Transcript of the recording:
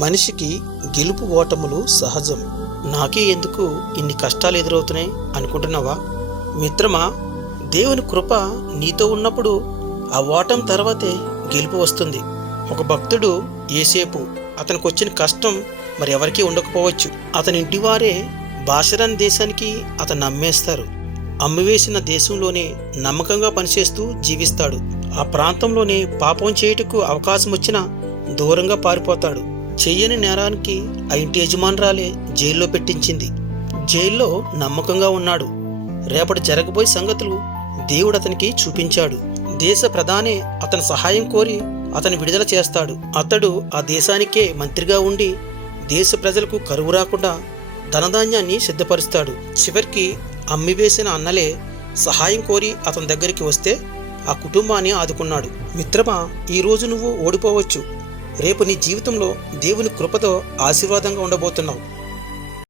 మనిషికి గెలుపు ఓటములు సహజం. నాకే ఎందుకు ఇన్ని కష్టాలు ఎదురవుతున్నాయి అనుకుంటున్నావా? మిత్రమా, దేవుని కృప నీతో ఉన్నప్పుడు ఆ ఓటం తర్వాతే గెలుపు వస్తుంది. ఒక భక్తుడు ఏసేపు, అతనికి వచ్చిన కష్టం మరి ఎవరికీ ఉండకపోవచ్చు. అతని ఇంటివారే బాషరాన్ దేశానికి అతన్ని అమ్మేస్తారు. అమ్మివేసిన దేశంలోనే నమ్మకంగా పనిచేస్తూ జీవిస్తాడు. ఆ ప్రాంతంలోనే పాపం చేయుటకు అవకాశం వచ్చినా దూరంగా పారిపోతాడు. చెయ్యని నేరానికి ఆ ఇంటి యజమానురాలే జైల్లో పెట్టించింది. జైల్లో నమ్మకంగా ఉన్నాడు. రేపటి జరగబోయే సంగతులు దేవుడు అతనికి చూపించాడు. దేశ ప్రధానే అతని సహాయం కోరి అతను విడుదల చేస్తాడు. అతడు ఆ దేశానికే మంత్రిగా ఉండి దేశ ప్రజలకు కరువు రాకుండా ధనధాన్యాన్ని సిద్ధపరుస్తాడు. చివరికి అమ్మివేసిన అన్నలే సహాయం కోరి అతని దగ్గరికి వస్తే ఆ కుటుంబాన్ని ఆదుకున్నాడు. మిత్రమా, ఈరోజు నువ్వు ఓడిపోవచ్చు. రేపు నీ జీవితంలో దేవుని కృపతో ఆశీర్వాదంగా ఉండబోతున్నావు.